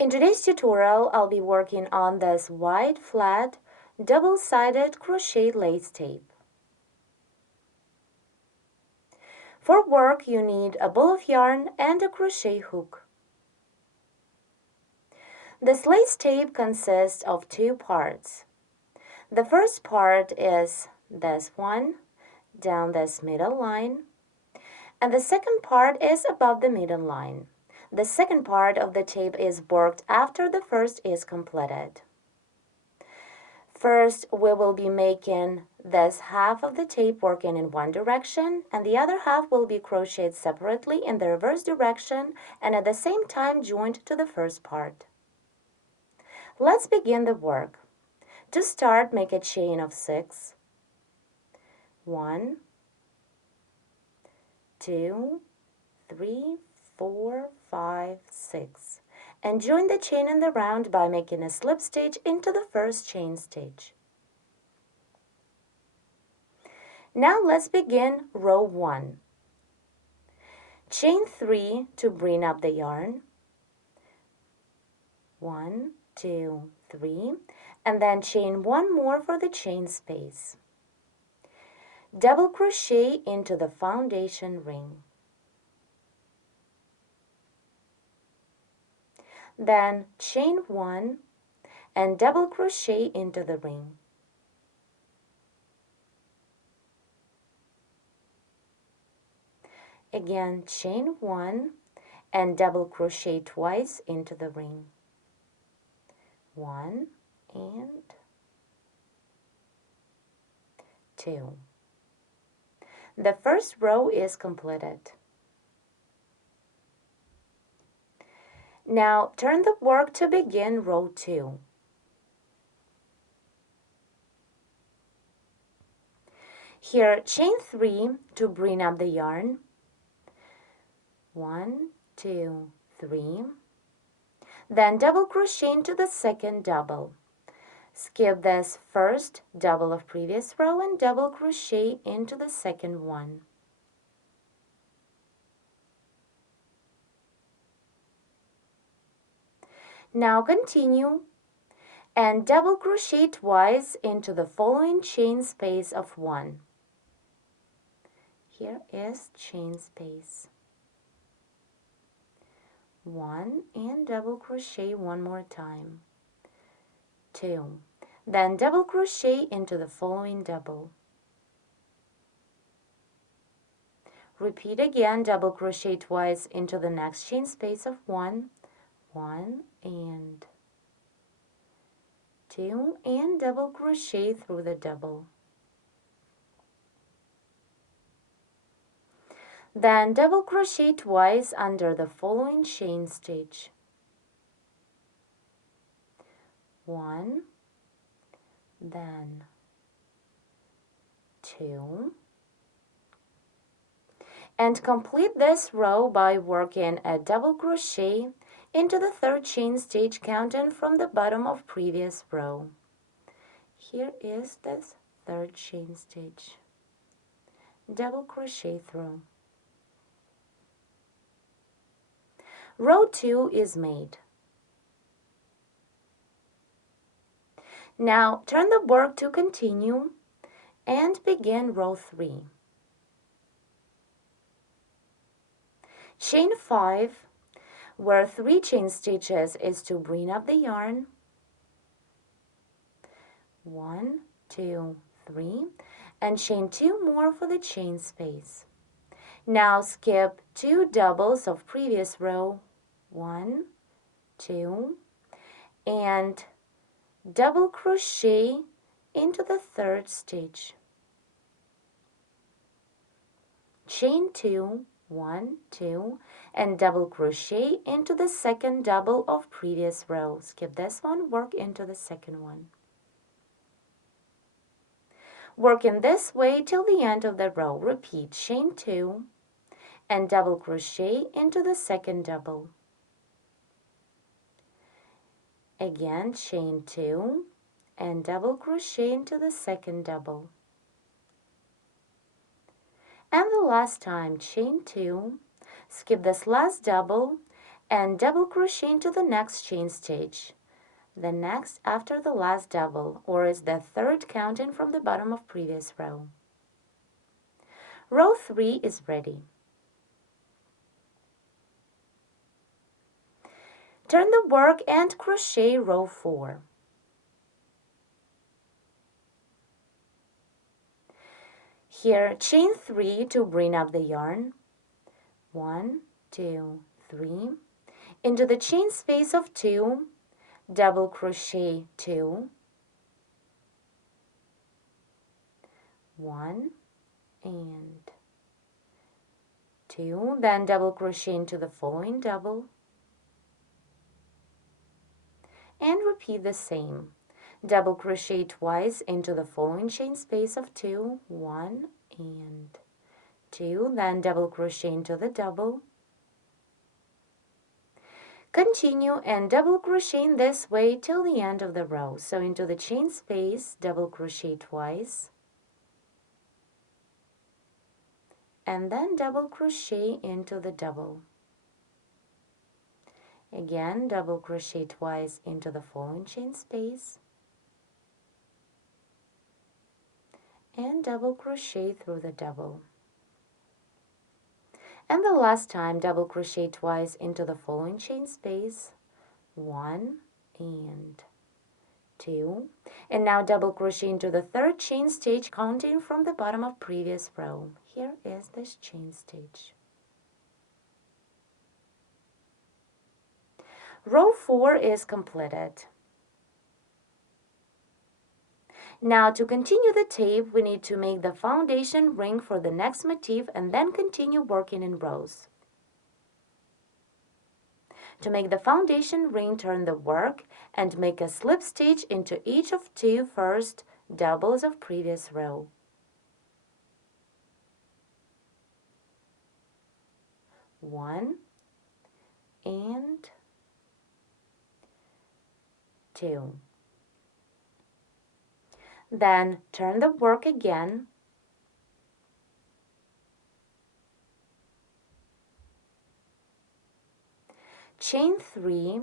In today's tutorial, I'll be working on this white flat double-sided crochet lace tape. For work, you need a ball of yarn and a crochet hook. This lace tape consists of two parts. The first part is this one, down this middle line, and the second part is above the middle line. The second part of the tape is worked after the first is completed. First, we will be making this half of the tape working in one direction, and the other half will be crocheted separately in the reverse direction and at the same time joined to the first part. Let's begin the work. To start, make a chain of 6. 1, 2, 3, 4, 5, 6. And join the chain in the round by making a slip stitch into the first chain stitch. Now let's begin row 1. Chain 3 to bring up the yarn. 1, 2, 3, and then chain 1 more for the chain space. Double crochet into the foundation ring. Then chain 1 and double crochet into the ring. Again, chain 1 and double crochet twice into the ring. 1 and 2. The first row is completed. Now turn the work to begin row 2. Here, chain 3 to bring up the yarn. 1, 2, 3. Then double crochet into the second double. Skip this first double of previous row and double crochet into the second one. Now continue and double crochet twice into the following chain space of 1. Here is chain space. 1 and double crochet one more time. 2. Then double crochet into the following double. Repeat again, double crochet twice into the next chain space of 1. 1 and 2 and double crochet through the double. Then double crochet twice under the following chain stitch. 1, then 2, and complete this row by working a double crochet into the third chain stitch counting from the bottom of previous row. Here is this third chain stitch. Double crochet through. Row 2 is made. Now turn the work to continue and begin row 3. Chain 5, where 3 chain stitches is to bring up the yarn. 1, 2, 3, and chain 2 more for the chain space. Now skip 2 doubles of previous row. 1, 2, and double crochet into the third stitch. Chain 2, 1, 2, and double crochet into the second double of previous row. Skip this one, work into the second one. Work in this way till the end of the row. Repeat chain 2 and double crochet into the second double. Again, chain 2 and double crochet into the second double. And the last time, chain 2, skip this last double and double crochet into the next chain stitch, the next after the last double, or is the third counting from the bottom of previous row. Row 3 is ready. Turn the work and crochet row 4. Here, chain 3 to bring up the yarn. 1, 2, 3. Into the chain space of 2, double crochet 2, 1 and 2, then double crochet into the following double, and repeat the same. Double crochet twice into the following chain space of 2, 1 and 2, then double crochet into the double. Continue and double crochet in this way till the end of the row. So into the chain space, double crochet twice, and then double crochet into the double. Again, double crochet twice into the following chain space, and double crochet through the double. And the last time, double crochet twice into the following chain space, 1 and 2, and now double crochet into the third chain stitch counting from the bottom of previous row. Here is this chain stitch. Row 4 is completed. Now to continue the tape, we need to make the foundation ring for the next motif and then continue working in rows. To make the foundation ring, turn the work and make a slip stitch into each of 2 first doubles of previous row. 1 and 2. Then turn the work again, chain 3,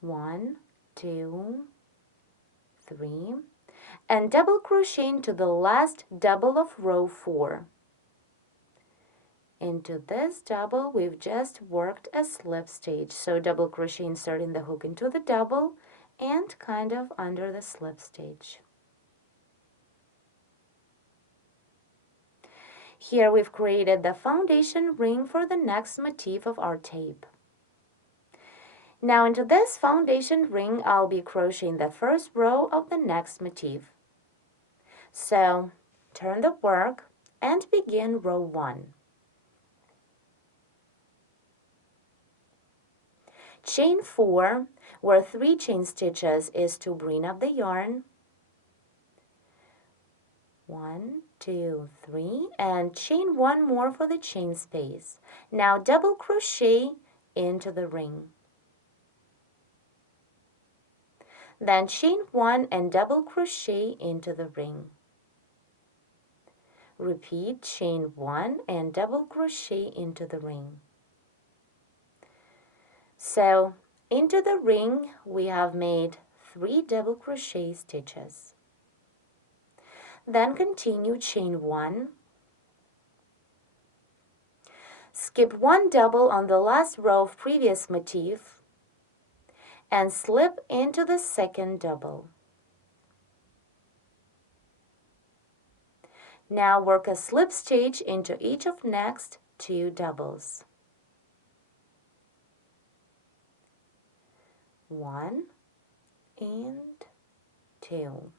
1, 2, 3, and double crochet into the last double of row 4. Into this double, we've just worked a slip stitch, so double crochet inserting the hook into the double and kind of under the slip stitch. Here we've created the foundation ring for the next motif of our tape. Now into this foundation ring, I'll be crocheting the first row of the next motif. So turn the work and begin row 1. Chain 4, where 3 chain stitches is to bring up the yarn. 1, 2, 3, and chain 1 more for the chain space. Now double crochet into the ring. Then chain 1 and double crochet into the ring. Repeat, chain 1 and double crochet into the ring. So into the ring we have made 3 double crochet stitches. Then continue chain 1, skip 1 double on the last row of previous motif, and slip into the second double. Now work a slip stitch into each of next 2 doubles. 1 and 2.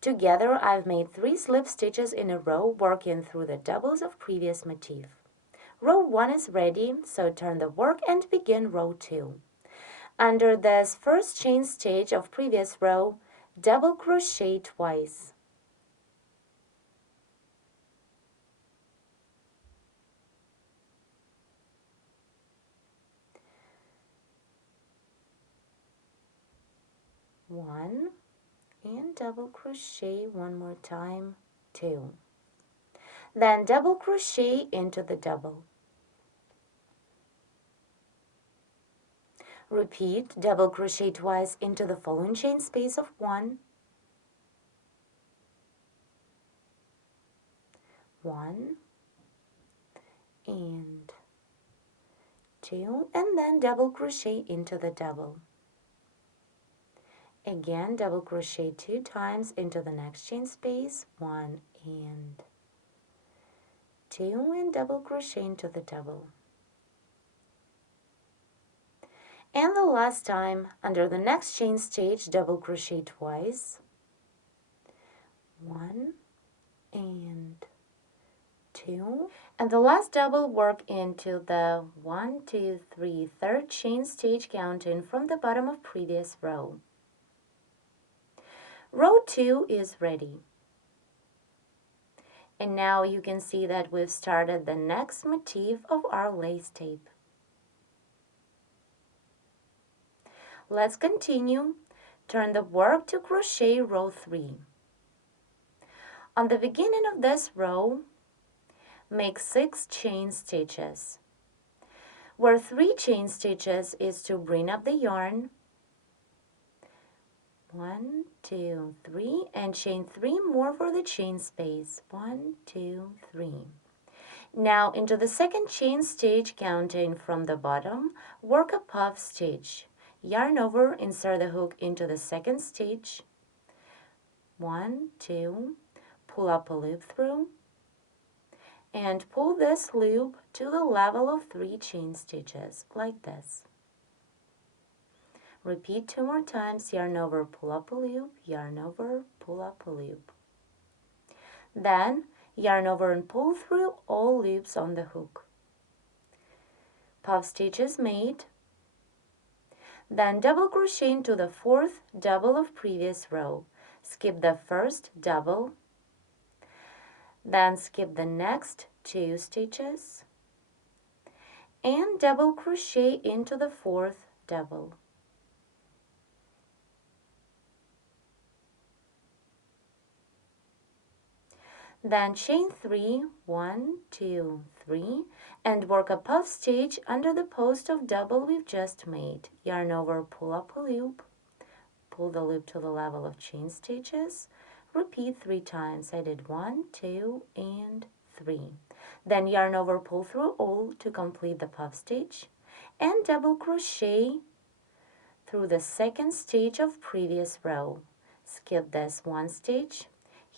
Together I've made 3 slip stitches in a row working through the doubles of previous motif. Row 1 is ready, so turn the work and begin row 2. Under this first chain stitch of previous row, double crochet twice. One, and double crochet one more time, 2. Then double crochet into the double. Repeat double crochet twice into the following chain space of 1, 1 and 2, and then double crochet into the double. Again, double crochet 2 times into the next chain space, 1 and 2, and double crochet into the double. And the last time, under the next chain stitch, double crochet twice, 1 and 2, and the last double work into the 1, 2, 3, third chain stitch, counting from the bottom of previous row. Row 2 is ready. And now you can see that we've started the next motif of our lace tape. Let's continue. Turn the work to crochet row 3. On the beginning of this row, make 6 chain stitches. Where 3 chain stitches is to bring up the yarn, 1, 2, 3, and chain 3 more for the chain space, 1, 2, 3. Now into the second chain stitch, counting from the bottom, work a puff stitch. Yarn over, insert the hook into the second stitch, 1, 2, pull up a loop through, and pull this loop to the level of 3 chain stitches, like this. Repeat 2 more times, yarn over, pull up a loop, yarn over, pull up a loop. Then, yarn over and pull through all loops on the hook. Puff stitches made. Then double crochet into the 4th double of previous row. Skip the first double, then skip the next 2 stitches, and double crochet into the 4th double. Then chain 3, 1, 2, 3, and work a puff stitch under the post of double we've just made. Yarn over, pull up a loop, pull the loop to the level of chain stitches, repeat 3 times. I did 1, 2, and 3. Then yarn over, pull through all to complete the puff stitch, and double crochet through the second stitch of previous row. Skip this 1 stitch.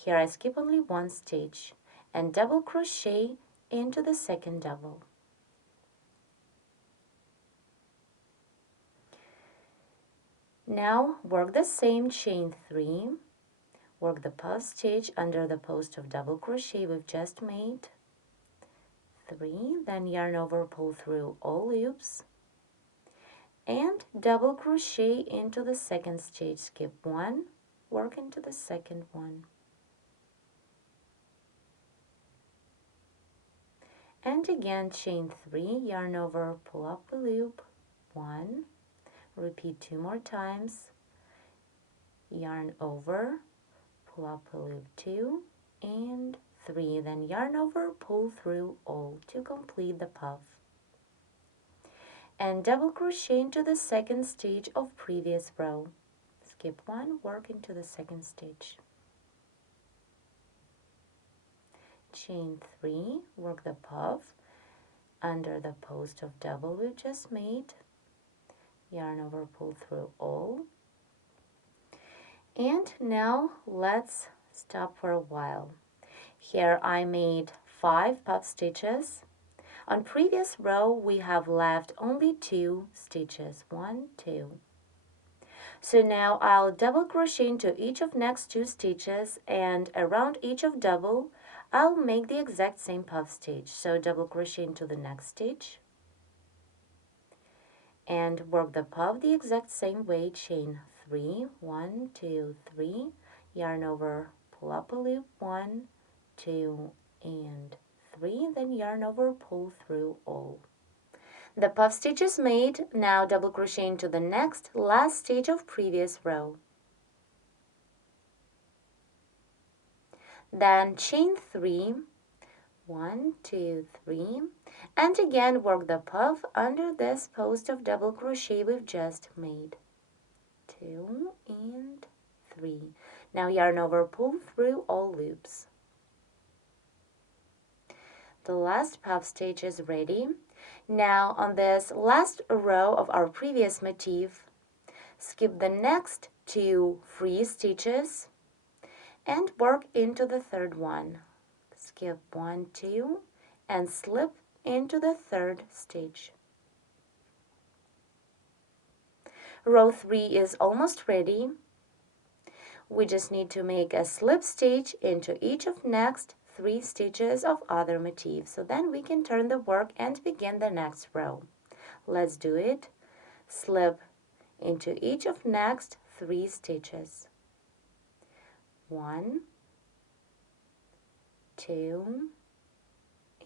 Here I skip only 1 stitch and double crochet into the second double. Now work the same chain 3, work the puff stitch under the post of double crochet we've just made, 3, then yarn over, pull through all loops, and double crochet into the second stitch, skip 1, work into the second one. And again, chain 3, yarn over, pull up a loop, 1, repeat 2 more times, yarn over, pull up a loop 2, and 3, then yarn over, pull through all to complete the puff. And double crochet into the second stitch of previous row. Skip 1, work into the second stitch. Chain 3, work the puff under the post of double we just made, yarn over, pull through all, and now let's stop for a while. Here I made 5 puff stitches. On previous row we have left only 2 stitches, 1, 2. So now I'll double crochet into each of next 2 stitches, and around each of double I'll make the exact same puff stitch. So double crochet into the next stitch and work the puff the exact same way, chain 3, 1, 2, 3, yarn over, pull up a loop, 1, 2, and 3, then yarn over, pull through all. The puff stitch is made. Now double crochet into the next last stitch of previous row. Then chain 3, 1, 2, 3, and again work the puff under this post of double crochet we've just made. 2 and 3. Now yarn over, pull through all loops. The last puff stitch is ready. Now on this last row of our previous motif, skip the next 2 free stitches and work into the third one. Skip 1, 2, and slip into the third stitch. Row 3 is almost ready. We just need to make a slip stitch into each of next 3 stitches of other motif. So then we can turn the work and begin the next row. Let's do it. Slip into each of next 3 stitches. 1, 2,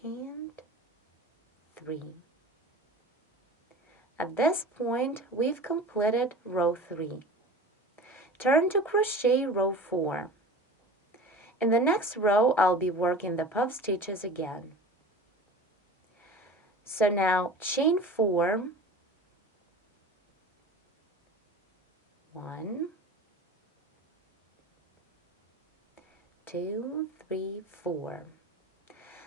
and 3. At this point, we've completed row 3. Turn to crochet row 4. In the next row, I'll be working the puff stitches again. So now chain 4, 1, 2, 3, 4.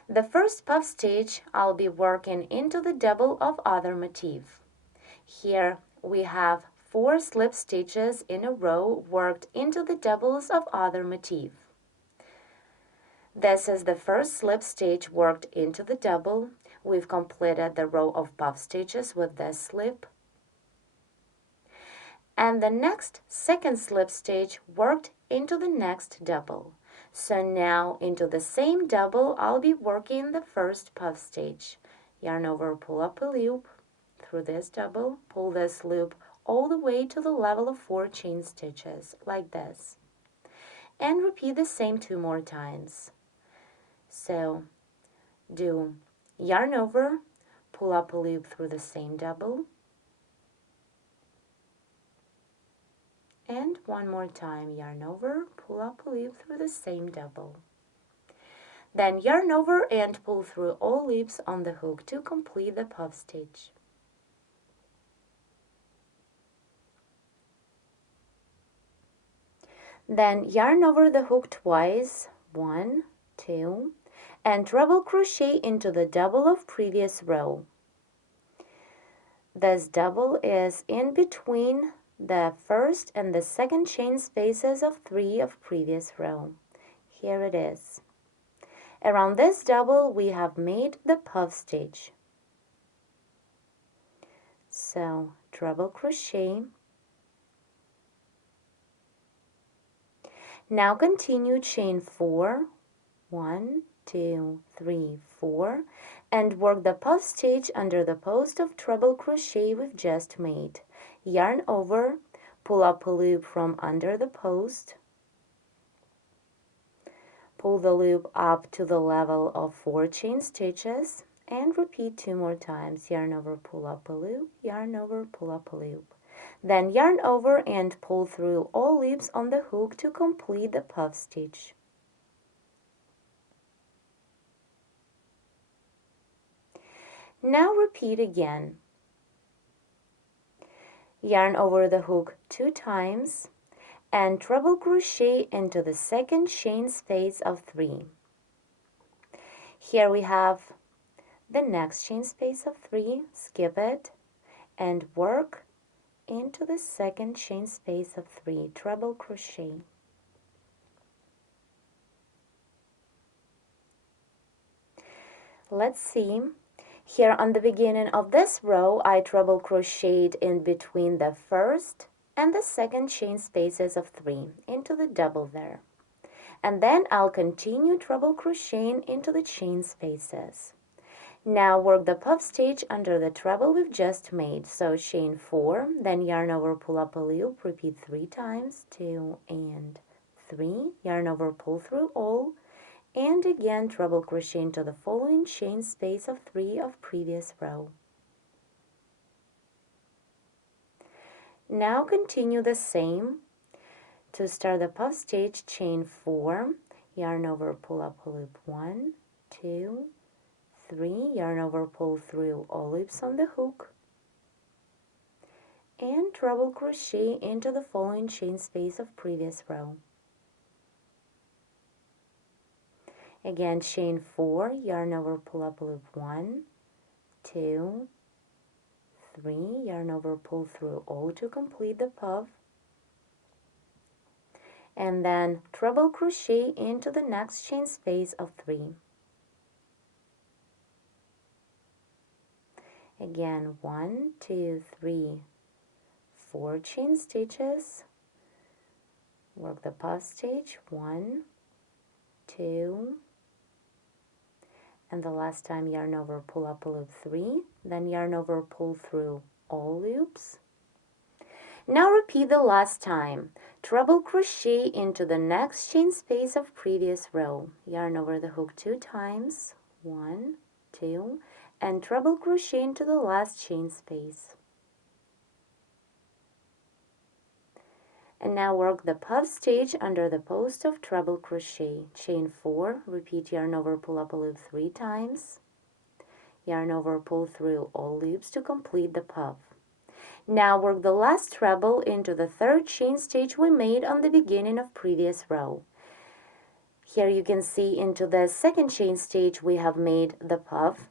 The first puff stitch, I'll be working into the double of other motif. Here we have 4 slip stitches in a row worked into the doubles of other motif. This is the first slip stitch worked into the double. We've completed the row of puff stitches with this slip. And the next second slip stitch worked into the next double. So now into the same double, I'll be working the first puff stitch. Yarn over, pull up a loop through this double, pull this loop all the way to the level of 4 chain stitches, like this. And repeat the same 2 more times. So do yarn over, pull up a loop through the same double, and one more time, yarn over, pull up a loop through the same double. Then yarn over and pull through all loops on the hook to complete the puff stitch. Then yarn over the hook twice, 1, 2, and treble crochet into the double of previous row. This double is in between the first and the second chain spaces of 3 of previous row. Here it is. Around this double we have made the puff stitch. So treble crochet. Now continue chain 4, 1, 2, 3, 4, and work the puff stitch under the post of treble crochet we've just made. Yarn over, pull up a loop from under the post, pull the loop up to the level of 4 chain stitches, and repeat 2 more times. Yarn over, pull up a loop, yarn over, pull up a loop. Then yarn over and pull through all loops on the hook to complete the puff stitch. Now repeat again. Yarn over the hook 2 times and treble crochet into the second chain space of 3. Here we have the next chain space of 3, skip it, and work into the second chain space of 3, treble crochet. Let's see. Here on the beginning of this row, I treble crocheted in between the first and the second chain spaces of 3 into the double there. And then I'll continue treble crocheting into the chain spaces. Now work the puff stitch under the treble we've just made. So chain 4, then yarn over, pull up a loop, repeat 3 times, 2 and 3, yarn over, pull through all, and again treble crochet into the following chain space of 3 of previous row. Now continue the same. To start the puff stitch, chain 4, yarn over, pull up a loop, 1, 2, 3, yarn over, pull through all loops on the hook, and treble crochet into the following chain space of previous row. Again, chain 4, yarn over, pull up a loop, 1, 2, 3, yarn over, pull through all to complete the puff, and then treble crochet into the next chain space of 3. Again, 1, 2, 3, 4 chain stitches, work the puff stage, 1, 2, and the last time yarn over, pull up a loop, 3, then yarn over, pull through all loops. Now repeat the last time. Treble crochet into the next chain space of previous row, yarn over the hook 2 times, 1, 2, and treble crochet into the last chain space. And now work the puff stage under the post of treble crochet. Chain 4, repeat yarn over, pull up a loop 3 times, yarn over, pull through all loops to complete the puff. Now work the last treble into the third chain stitch we made on the beginning of previous row. Here you can see into the second chain stitch we have made the puff.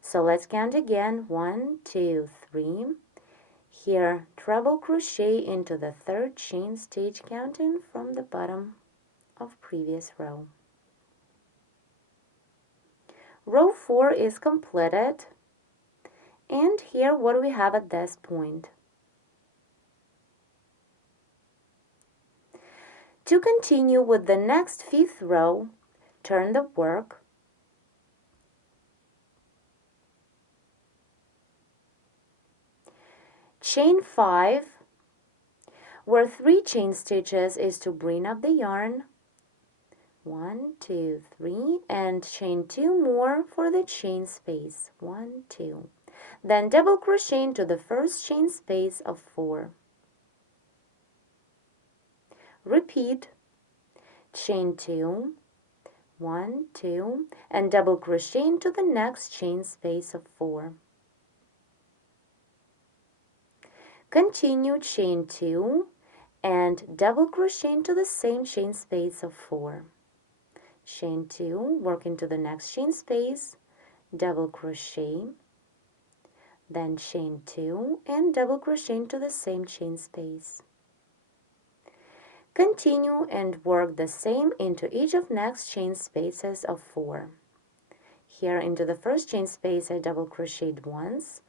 So let's count again, 1, 2, 3. Here, treble crochet into the third chain stitch, counting from the bottom of previous row. Row 4 is completed, and here what do we have at this point? To continue with the next 5th row, turn the work, chain 5, where 3 chain stitches is to bring up the yarn, 1, 2, 3, and chain 2 more for the chain space, 1, 2. Then double crochet into the first chain space of 4. Repeat, chain 2, 1, 2, and double crochet into the next chain space of 4. Continue, chain 2, and double crochet into the same chain space of 4. Chain 2, work into the next chain space, double crochet, then chain 2, and double crochet into the same chain space. Continue and work the same into each of next chain spaces of 4. Here into the first chain space I double crocheted once,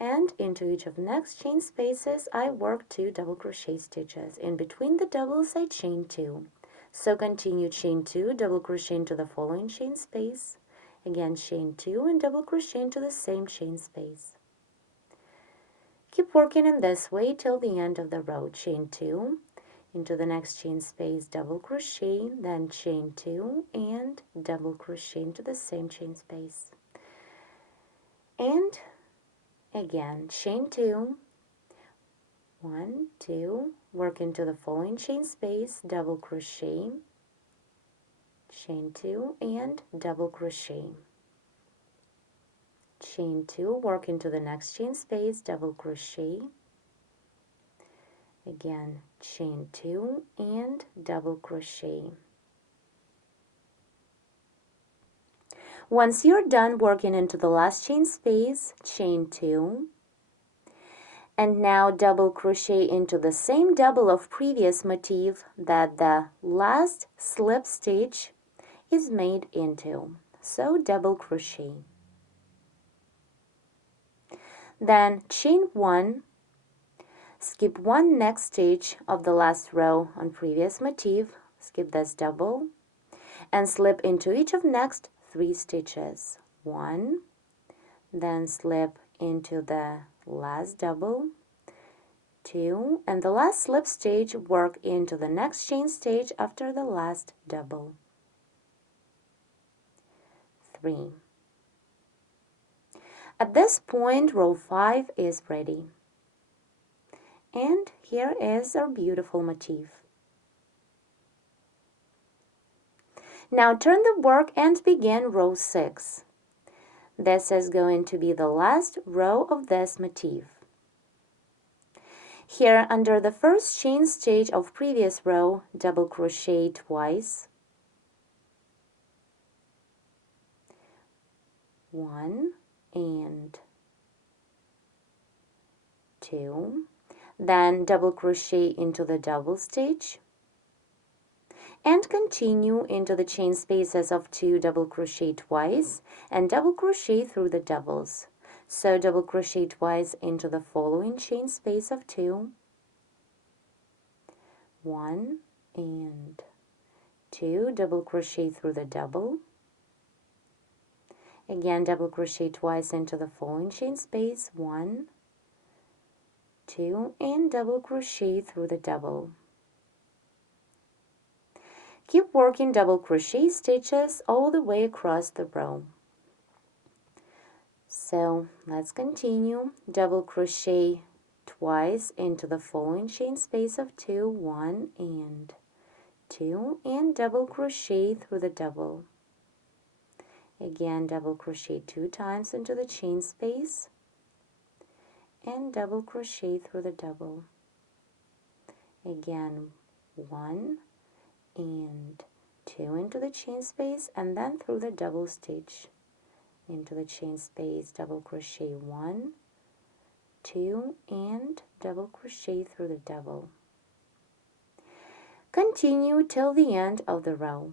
and into each of next chain spaces I work 2 double crochet stitches. In between the doubles I chain 2. So continue, chain 2, double crochet into the following chain space, again chain 2 and double crochet into the same chain space. Keep working in this way till the end of the row. Chain 2, into the next chain space, double crochet, then chain 2 and double crochet into the same chain space. And again, chain 2, 1, 2, work into the following chain space, double crochet, chain 2 and double crochet. Chain 2, work into the next chain space, double crochet, again chain 2 and double crochet. Once you're done working into the last chain space, chain 2, and now double crochet into the same double of previous motif that the last slip stitch is made into. So double crochet. Then chain 1, skip 1 next stitch of the last row on previous motif, skip this double, and slip into each of next 3 stitches. 1, then slip into the last double, 2, and the last slip stitch, work into the next chain stitch after the last double, 3. At this point, row 5 is ready. And here is our beautiful motif. Now turn the work and begin row 6. This is going to be the last row of this motif. Here under the first chain stitch of previous row, double crochet twice. 1 and 2. Then double crochet into the double stitch and continue into the chain spaces of 2, double crochet twice and double crochet through the doubles. So double crochet twice into the following chain space of 2, 1 and 2, double crochet through the double. Again, double crochet twice into the following chain space, 1, 2, and double crochet through the double. Keep working double crochet stitches all the way across the row. So let's continue. Double crochet twice into the following chain space of 2, 1 and 2, and double crochet through the double. Again, double crochet 2 times into the chain space and double crochet through the double. Again, 1 and 2 into the chain space and then through the double stitch into the chain space, double crochet 1, 2 and double crochet through the double. Continue till the end of the row.